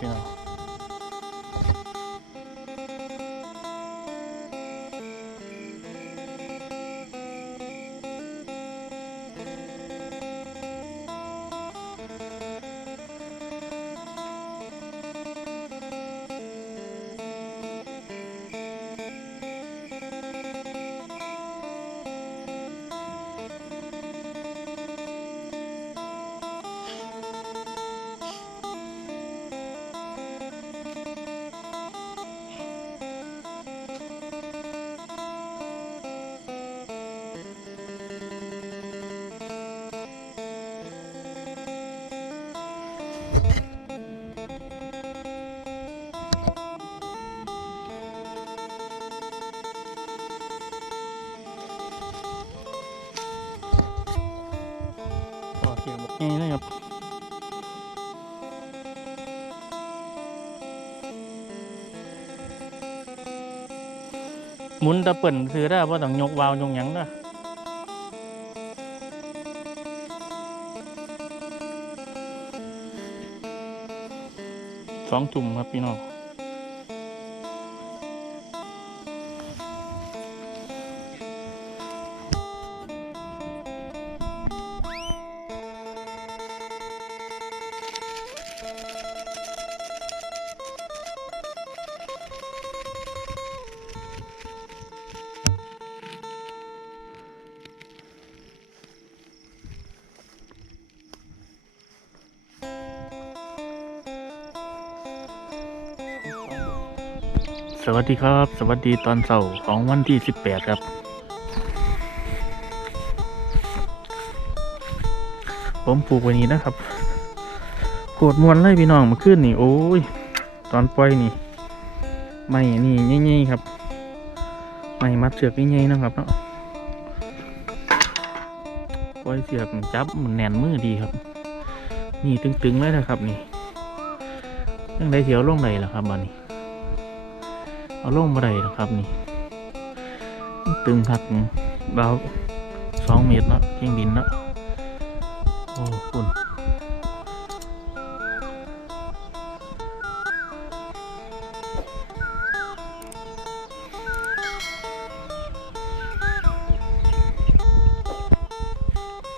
พี่น้องต่อเสียงแบบนี้นะครับหมุนตะเปิ่นซื้อได้เพราะต้องยกวาวยกหยังได้2 จุ่มครับพี่น้องสวัสดีครับสวัสดีตอนเสาร์ของวันที่18ครับผมปลูกไว้นี้นะครับโกดมวนเลยพี่น้องมาขึ้นนี่โอ้ยตอนปล่อยนี่ไม่นี่ง่ายๆครับไม่มัดเสือกง่ายๆนะครับเนาะปล่อยเสือกจับมันแน่นมือดีครับนี่ตึงๆเลยนะครับนี่ยังได้เถียวลงไหนล่ะครับบ้านนี้เอาลงมาได้นะครับนี่ตึงหักเบา2 เมตรเนาะเพียงดินเนาะ